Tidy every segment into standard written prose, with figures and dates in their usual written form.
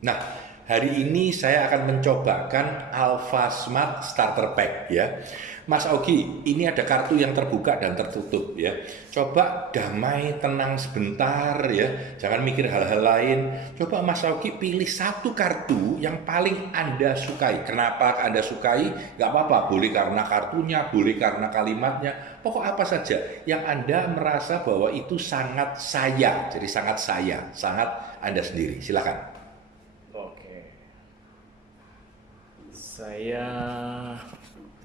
Nah, hari ini saya akan mencobakan Alpha Smart Starter Pack ya. Mas Ogi, ini ada kartu yang terbuka dan tertutup ya. Coba damai, tenang sebentar ya. Jangan mikir hal-hal lain. Coba Mas Ogi pilih satu kartu yang paling Anda sukai. Kenapa Anda sukai? Gak apa-apa, boleh karena kartunya, boleh karena kalimatnya. Pokok apa saja yang Anda merasa bahwa itu sangat saya. Jadi sangat saya, sangat Anda sendiri. Silakan. Oke, saya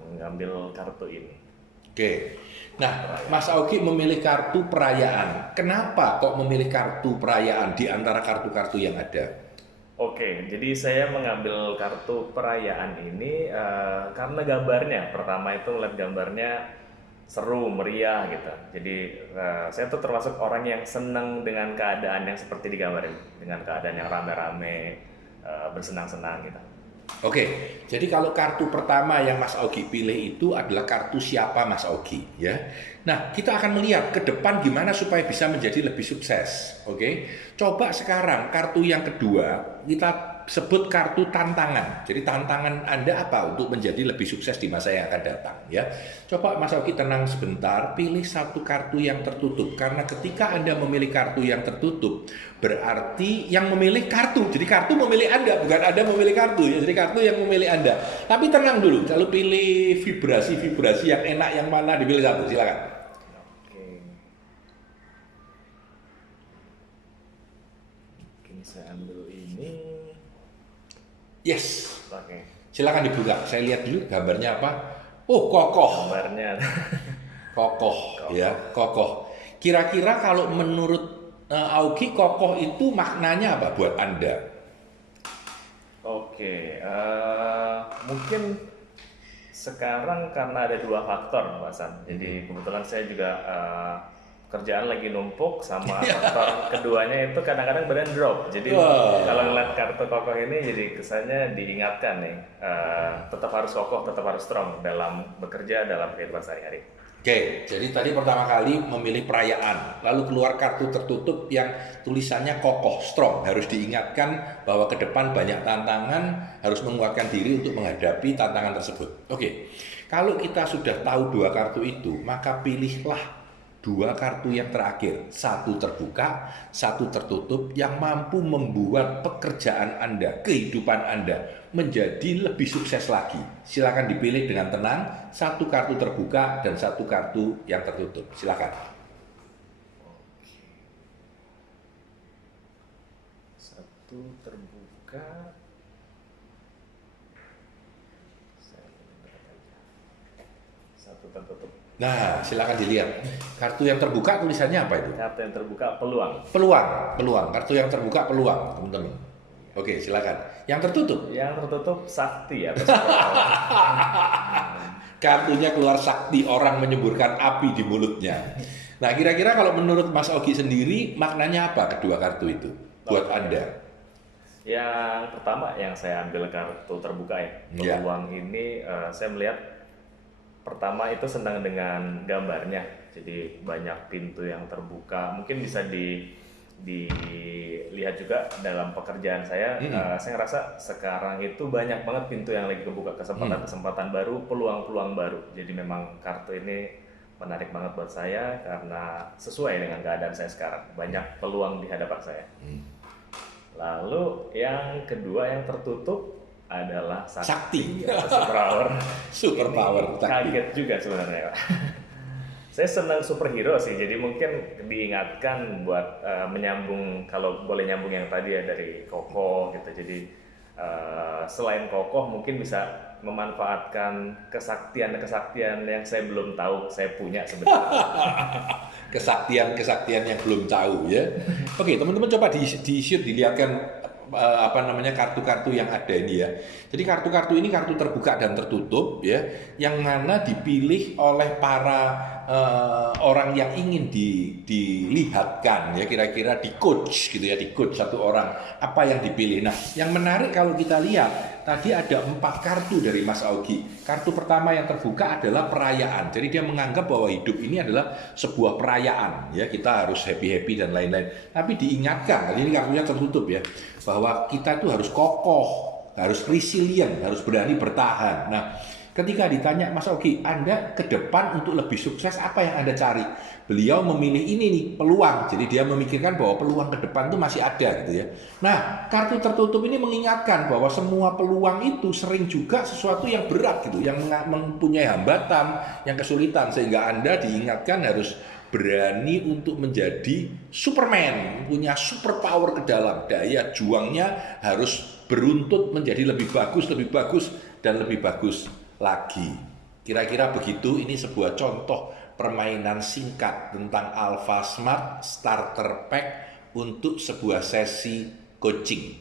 mengambil kartu ini. Oke. Nah, Perayaan. Mas Augi memilih kartu perayaan. Kenapa kok memilih kartu perayaan di antara kartu-kartu yang ada? Oke, jadi saya mengambil kartu perayaan ini karena gambarnya. Pertama itu lihat gambarnya seru, meriah gitu. Jadi saya tuh termasuk orang yang senang dengan keadaan yang seperti digambarin, dengan keadaan yang rame-rame, bersenang-senang gitu. Oke, jadi kalau kartu pertama yang Mas Augi pilih itu adalah kartu siapa Mas Augi ya. Nah, kita akan melihat ke depan gimana supaya bisa menjadi lebih sukses. Oke. Coba sekarang kartu yang kedua kita sebut kartu tantangan. Jadi tantangan Anda apa untuk menjadi lebih sukses di masa yang akan datang ya. Coba Mas Augi tenang sebentar, pilih satu kartu yang tertutup karena ketika Anda memilih kartu yang tertutup berarti yang memilih kartu. Jadi kartu memilih Anda, bukan Anda memilih kartu ya. Jadi kartu yang memilih Anda. Tapi tenang dulu, lalu pilih vibrasi-vibrasi yang enak yang mana dipilih satu. Silakan. Oke, mungkin saya ambil ini. Yes. Oke, Silakan dibuka. Saya lihat dulu gambarnya apa. Oh, kokoh. gambarnya. Kokoh Kokoh. ya, kokoh. Kira-kira kalau menurut Augi kokoh itu maknanya apa buat Anda? Oke, mungkin sekarang karena ada dua faktor, Pak San. Jadi kebetulan saya juga kerjaan lagi numpuk, sama faktor keduanya itu kadang-kadang badan drop. Jadi kalau Wah. ngeliat kartu kokoh ini, jadi kesannya diingatkan nih, tetap harus kokoh, tetap harus strong dalam bekerja, dalam kehidupan sehari-hari. Oke, jadi tadi pertama kali memilih perayaan, lalu keluar kartu tertutup yang tulisannya kokoh, strong. Harus diingatkan bahwa ke depan banyak tantangan, harus menguatkan diri untuk menghadapi tantangan tersebut. Oke, kalau kita sudah tahu dua kartu itu, maka pilihlah dua kartu yang terakhir, satu terbuka, satu tertutup yang mampu membuat pekerjaan Anda, kehidupan Anda menjadi lebih sukses lagi. Silakan dipilih dengan tenang, satu kartu terbuka dan satu kartu yang tertutup. Silakan. Satu terbuka, saya lihat aja. Satu tertutup. Nah, silakan dilihat. Kartu yang terbuka tulisannya apa itu? Kartu yang terbuka peluang. Peluang, peluang. Kartu yang terbuka peluang, teman-teman. Oke, silakan. Yang tertutup, Yang tertutup sakti atau superpower. kartunya keluar sakti, orang menyemburkan api di mulutnya. Nah, kira-kira kalau menurut Mas Ogi sendiri, maknanya apa kedua kartu itu buat Oke. Anda? Yang pertama yang saya ambil kartu terbuka ya, Ya. peluang ini saya melihat pertama itu senang dengan gambarnya. Jadi banyak pintu yang terbuka. Mungkin bisa dilihat juga dalam pekerjaan saya. Saya ngerasa sekarang itu banyak banget pintu yang lagi kebuka, kesempatan-kesempatan baru, peluang-peluang baru. Jadi memang kartu ini menarik banget buat saya karena sesuai dengan keadaan saya sekarang. Banyak peluang di hadapan saya. Lalu yang kedua yang tertutup adalah Sakti. sakti atau superpower. Superpower Ini sakti. kaget juga sebenarnya, Pak. Saya senang superhero sih, jadi mungkin diingatkan buat menyambung, kalau boleh nyambung yang tadi ya dari kokoh gitu. Jadi selain kokoh mungkin bisa memanfaatkan kesaktian-kesaktian yang saya belum tahu saya punya sebenarnya. Kesaktian-kesaktian yang belum tahu ya. Oke, teman-teman coba di shoot dilihatkan apa namanya kartu-kartu yang ada ini ya. Jadi kartu-kartu ini kartu terbuka dan tertutup ya, yang mana dipilih oleh para orang yang ingin dilihatkan, ya kira-kira di coach gitu ya, di coach satu orang, apa yang dipilih. Nah, yang menarik kalau kita lihat tadi ada 4 kartu dari Mas Augie. Kartu pertama yang terbuka adalah perayaan. Jadi dia menganggap bahwa hidup ini adalah sebuah perayaan, ya kita harus happy dan lain-lain. Tapi diingatkan, ini kartunya tertutup ya, bahwa kita itu harus kokoh, harus resilient, harus berani bertahan. Nah, ketika ditanya Mas Augie, Anda ke depan untuk lebih sukses apa yang Anda cari? Beliau memilih ini nih, peluang. Jadi dia memikirkan bahwa peluang ke depan itu masih ada gitu ya. Nah, kartu tertutup ini mengingatkan bahwa semua peluang itu sering juga sesuatu yang berat gitu, yang mempunyai hambatan, yang kesulitan, sehingga Anda diingatkan harus berani untuk menjadi Superman, punya super power ke dalam, daya juangnya harus beruntut menjadi lebih bagus, dan lebih bagus lagi. Kira-kira begitu. Ini sebuah contoh permainan singkat tentang Alpha Smart Starter Pack untuk sebuah sesi coaching.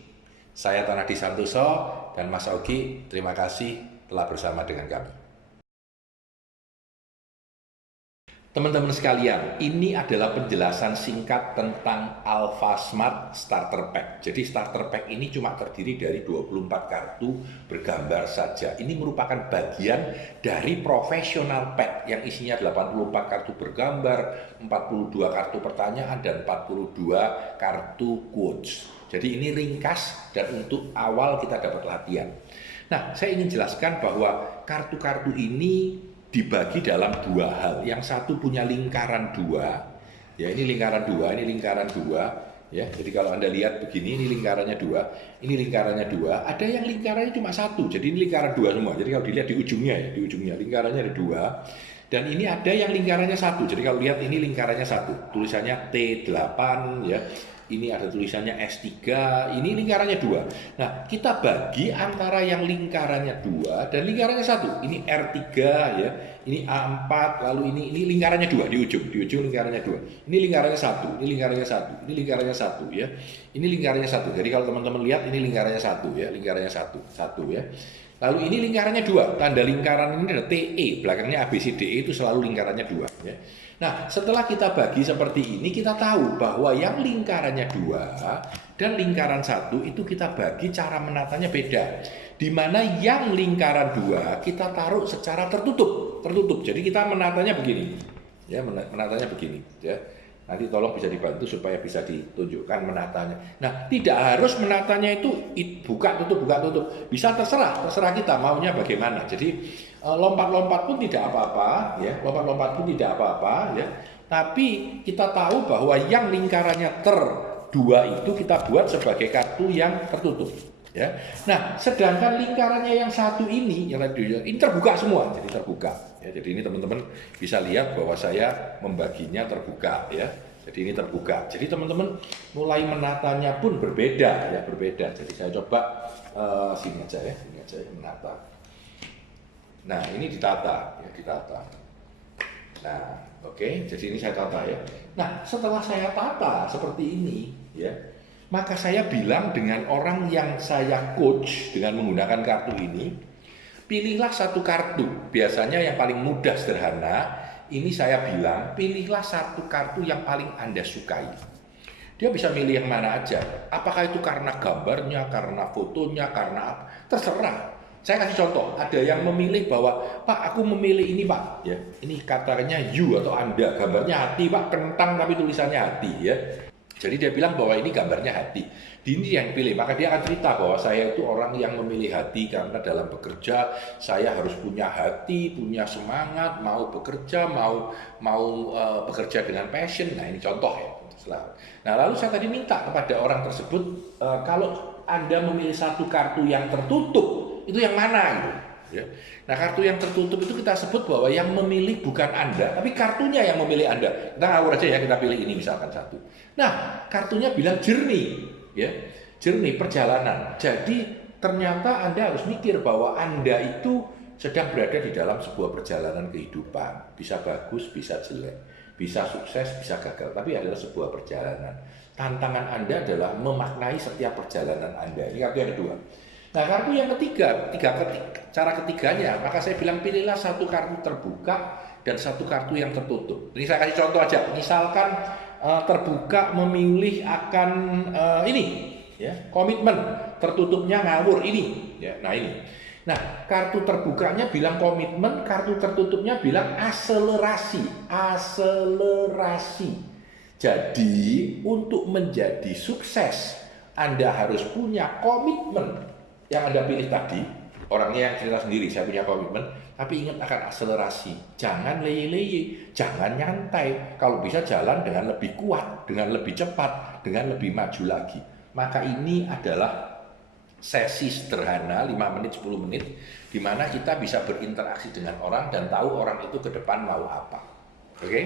Saya Tonadi Santoso dan Mas Augie, terima kasih telah bersama dengan kami. Teman-teman sekalian, ini adalah penjelasan singkat tentang Alpha Smart Starter Pack. Jadi starter pack ini cuma terdiri dari 24 kartu bergambar saja. Ini merupakan bagian dari professional pack yang isinya 84 kartu bergambar, 42 kartu pertanyaan, dan 42 kartu quotes. Jadi ini ringkas dan untuk awal kita dapat latihan. Nah, saya ingin jelaskan bahwa kartu-kartu ini dibagi dalam 2 hal. Yang satu punya lingkaran 2. Ya, ini lingkaran 2, ini lingkaran 2. Ya, jadi kalau Anda lihat begini, ini lingkarannya 2, ini lingkarannya 2. Ada yang lingkarannya cuma 1. Jadi ini lingkaran 2 semua. Jadi kalau dilihat di ujungnya ya, di ujungnya lingkarannya ada 2. Dan ini ada yang lingkarannya 1. Jadi kalau lihat ini lingkarannya 1. Tulisannya T8 ya. Ini ada tulisannya S3, ini lingkarannya 2. Nah, kita bagi antara yang lingkarannya 2 dan lingkarannya 1. Ini R3 ya, ini A4, lalu ini lingkarannya 2 di ujung lingkarannya 2. Ini lingkarannya 1, ini lingkarannya 1, ini lingkarannya 1 ya. Ini lingkarannya 1. Jadi kalau teman-teman lihat ini lingkarannya 1 ya, lingkarannya 1 ya. Lalu ini lingkarannya 2, tanda lingkaran ini ada TE, belakangnya ABCDE itu selalu lingkarannya 2 ya. Nah, setelah kita bagi seperti ini, kita tahu bahwa yang lingkarannya 2 dan lingkaran 1 itu kita bagi cara menatanya beda. Di mana yang lingkaran 2 kita taruh secara tertutup. Jadi kita menatanya begini. Ya, menatanya begini ya. Nanti tolong bisa dibantu supaya bisa ditunjukkan menatanya. Nah, tidak harus menatanya itu buka tutup. Bisa terserah kita maunya bagaimana. Jadi lompat-lompat pun tidak apa-apa ya. Ya. Tapi kita tahu bahwa yang lingkarannya terdua itu kita buat sebagai kartu yang tertutup ya. Nah, sedangkan lingkarannya yang 1 ini terbuka semua, jadi terbuka. Ya, jadi ini teman-teman bisa lihat bahwa saya membaginya terbuka ya. Jadi ini terbuka. Jadi teman-teman mulai menatanya pun berbeda ya, berbeda. Jadi saya coba sini aja ya menata. Nah, ini ditata ya, ditata. Nah, oke, jadi ini saya tata ya. Nah, setelah saya tata seperti ini ya, maka saya bilang dengan orang yang saya coach dengan menggunakan kartu ini, pilihlah satu kartu. Biasanya yang paling mudah sederhana, ini saya bilang, pilihlah satu kartu yang paling Anda sukai. Dia bisa milih yang mana aja. Apakah itu karena gambarnya, karena fotonya, karena apa? Terserah. Saya kasih contoh, ada yang memilih bahwa, Pak, aku memilih ini, Pak. Ya, ini katanya you atau Anda, gambarnya hati, Pak, kentang tapi tulisannya hati ya. Jadi dia bilang bahwa ini gambarnya hati. Ini yang pilih, maka dia akan cerita bahwa saya itu orang yang memilih hati karena dalam bekerja saya harus punya hati, punya semangat, mau bekerja, mau bekerja dengan passion. Nah, ini contoh ya. Nah, lalu saya tadi minta kepada orang tersebut, kalau Anda memilih satu kartu yang tertutup, itu yang mana gitu ya. Nah, kartu yang tertutup itu kita sebut bahwa yang memilih bukan Anda, tapi kartunya yang memilih Anda. Kita ngawur aja ya, kita pilih ini misalkan 1. Nah, kartunya bilang journey ya. Journey, perjalanan. Jadi ternyata Anda harus mikir bahwa Anda itu sedang berada di dalam sebuah perjalanan kehidupan. Bisa bagus, bisa jelek, bisa sukses, bisa gagal, tapi adalah sebuah perjalanan. Tantangan Anda adalah memaknai setiap perjalanan Anda. Ini kartu yang kedua. Nah, kartu yang ketiga, cara ketiganya, maka saya bilang pilihlah satu kartu terbuka dan satu kartu yang tertutup. Ini saya kasih contoh aja. Misalkan terbuka memilih akan ini, ya, komitmen, tertutupnya ngawur ini, ya. Nah ini. Nah, kartu terbukanya bilang komitmen, kartu tertutupnya bilang akselerasi, akselerasi. Jadi untuk menjadi sukses, Anda harus punya komitmen yang Anda pilih tadi. Orangnya yang cerita sendiri, saya punya komitmen, tapi ingat akan akselerasi. Jangan leye-leye, jangan nyantai. Kalau bisa jalan dengan lebih kuat, dengan lebih cepat, dengan lebih maju lagi. Maka ini adalah sesi sederhana 5 menit, 10 menit, di mana kita bisa berinteraksi dengan orang dan tahu orang itu ke depan mau apa. Oke?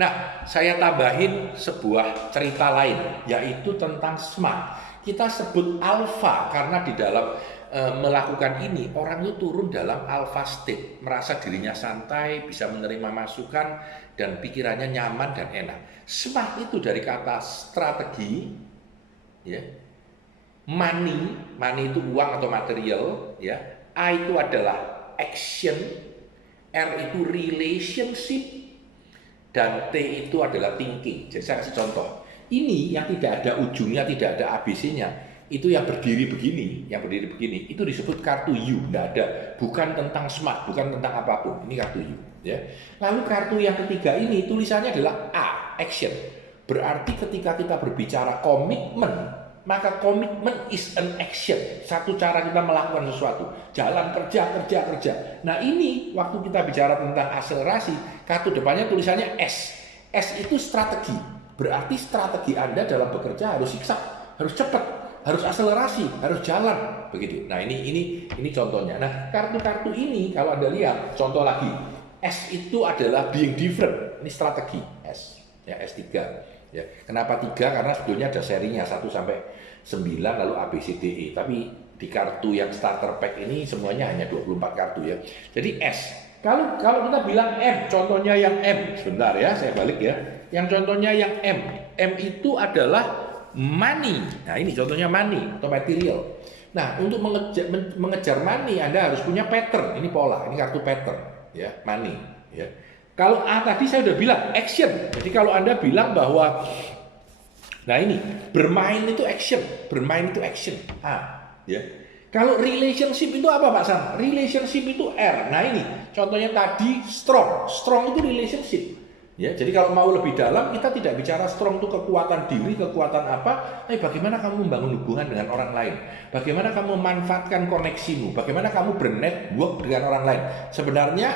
Nah, saya tambahin sebuah cerita lain, yaitu tentang SMART. Kita sebut alpha karena di dalam melakukan ini, orang itu turun dalam alpha state, merasa dirinya santai, bisa menerima masukan, dan pikirannya nyaman dan enak. SMART itu dari kata strategi, ya, money itu uang atau material, ya, A itu adalah action, R itu relationship, dan T itu adalah thinking. Jadi saya kasih contoh. Ini yang tidak ada ujungnya, tidak ada ABC-nya. Itu yang berdiri begini, itu disebut kartu U, tidak ada, bukan tentang SMART, bukan tentang apapun, ini kartu U, ya. Lalu kartu yang ketiga ini tulisannya adalah A, action. Berarti ketika kita berbicara komitmen, maka komitmen is an action, satu cara kita melakukan sesuatu, jalan kerja. Nah ini waktu kita bicara tentang akselerasi, kartu depannya tulisannya S. S itu strategi, berarti strategi Anda dalam bekerja harus siksa, harus cepat, harus akselerasi, harus jalan, begitu. Nah ini contohnya. Nah kartu-kartu ini kalau Anda lihat, contoh lagi, S itu adalah being different, ini strategi S, ya S3. Ya, kenapa 3? Karena sebetulnya ada serinya 1 sampai 9 lalu A B C D E. Tapi di kartu yang starter pack ini semuanya hanya 24 kartu ya. Jadi S. Kalau kita bilang M, contohnya yang M. Sebentar ya, saya balik ya. Yang contohnya yang M. M itu adalah money. Nah, ini contohnya money atau material. Nah, untuk mengejar money Anda harus punya pattern. Ini pola, ini kartu pattern ya, money ya. Kalau A tadi saya udah bilang action. Jadi kalau Anda bilang bahwa nah ini bermain itu action, A ya. Kalau relationship itu apa Pak Sam? Relationship itu R. Nah ini contohnya tadi strong itu relationship. Ya, jadi kalau mau lebih dalam kita tidak bicara strong itu kekuatan diri, kekuatan apa, tapi bagaimana kamu membangun hubungan dengan orang lain, bagaimana kamu memanfaatkan koneksimu, bagaimana kamu bernetwork dengan orang lain. Sebenarnya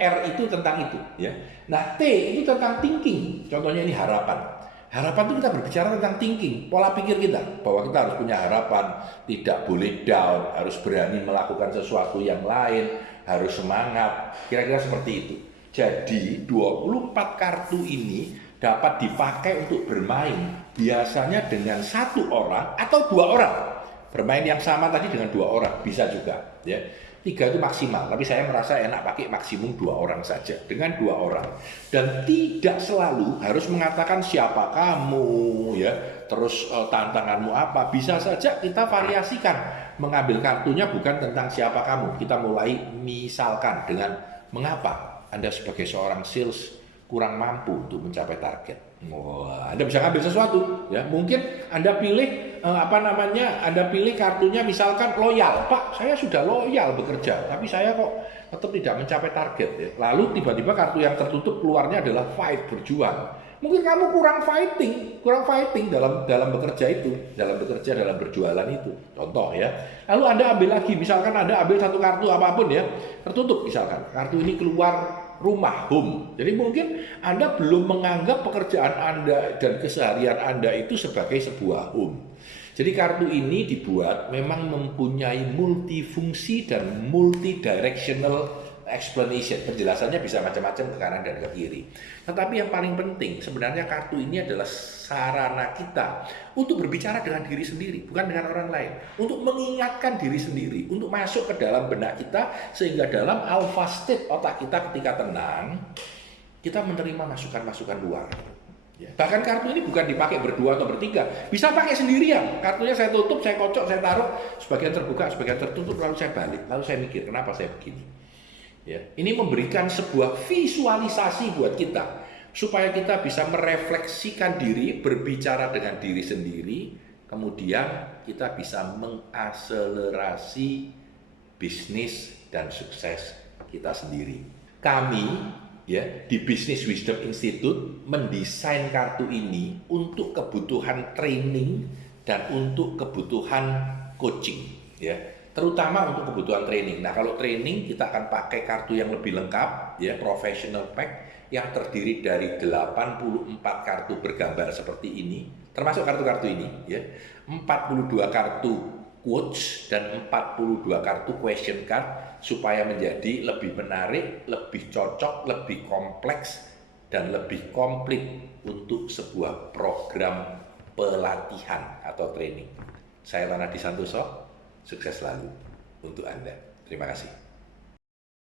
R itu tentang itu, ya. Nah T itu tentang thinking. Contohnya ini harapan. Harapan itu kita berbicara tentang thinking, pola pikir kita, bahwa kita harus punya harapan, tidak boleh down, harus berani melakukan sesuatu yang lain, harus semangat. Kira-kira seperti itu. Jadi 24 kartu ini dapat dipakai untuk bermain biasanya dengan 1 orang atau 2 orang. Bermain yang sama tadi dengan 2 orang bisa juga ya. 3 itu maksimal, tapi saya merasa enak pakai maksimum 2 orang saja dengan 2 orang. Dan tidak selalu harus mengatakan siapa kamu ya, terus tantanganmu apa. Bisa saja kita variasikan. Mengambil kartunya bukan tentang siapa kamu. Kita mulai misalkan dengan mengapa Anda sebagai seorang sales kurang mampu untuk mencapai target. Wah, Anda bisa ngambil sesuatu, ya. Mungkin Anda pilih Anda pilih kartunya misalkan loyal. Pak, saya sudah loyal bekerja, tapi saya kok tetap tidak mencapai target. Ya. Lalu tiba-tiba kartu yang tertutup keluarnya adalah fight, berjuang. Mungkin kamu kurang fighting dalam bekerja itu, dalam berjualan itu. Contoh ya. Lalu Anda ambil lagi, misalkan Anda ambil satu kartu apapun ya, tertutup misalkan. Kartu ini keluar rumah, home. Jadi mungkin Anda belum menganggap pekerjaan Anda dan keseharian Anda itu sebagai sebuah home. Jadi kartu ini dibuat memang mempunyai multifungsi dan multidirectional explanation. Penjelasannya bisa macam-macam ke kanan dan ke kiri. Tetapi yang paling penting sebenarnya kartu ini adalah sarana kita untuk berbicara dengan diri sendiri, bukan dengan orang lain. Untuk mengingatkan diri sendiri, untuk masuk ke dalam benak kita sehingga dalam alpha state otak kita ketika tenang, kita menerima masukan-masukan luar. Ya. Bahkan kartu ini bukan dipakai berdua atau bertiga, bisa pakai sendirian. Kartunya saya tutup, saya kocok, saya taruh, sebagian terbuka, sebagian tertutup, lalu saya balik, lalu saya mikir kenapa saya begini. Ya, ini memberikan sebuah visualisasi buat kita supaya kita bisa merefleksikan diri, berbicara dengan diri sendiri, kemudian kita bisa mengakselerasi bisnis dan sukses kita sendiri. Kami ya di Business Wisdom Institute mendesain kartu ini untuk kebutuhan training dan untuk kebutuhan coaching ya, terutama untuk kebutuhan training. Nah, kalau training kita akan pakai kartu yang lebih lengkap ya, professional pack yang terdiri dari 84 kartu bergambar seperti ini, termasuk kartu-kartu ini ya. 42 kartu quotes dan 42 kartu question card supaya menjadi lebih menarik, lebih cocok, lebih kompleks dan lebih komplit untuk sebuah program pelatihan atau training. Saya Lanadi Santoso, sukses selalu untuk Anda. Terima kasih.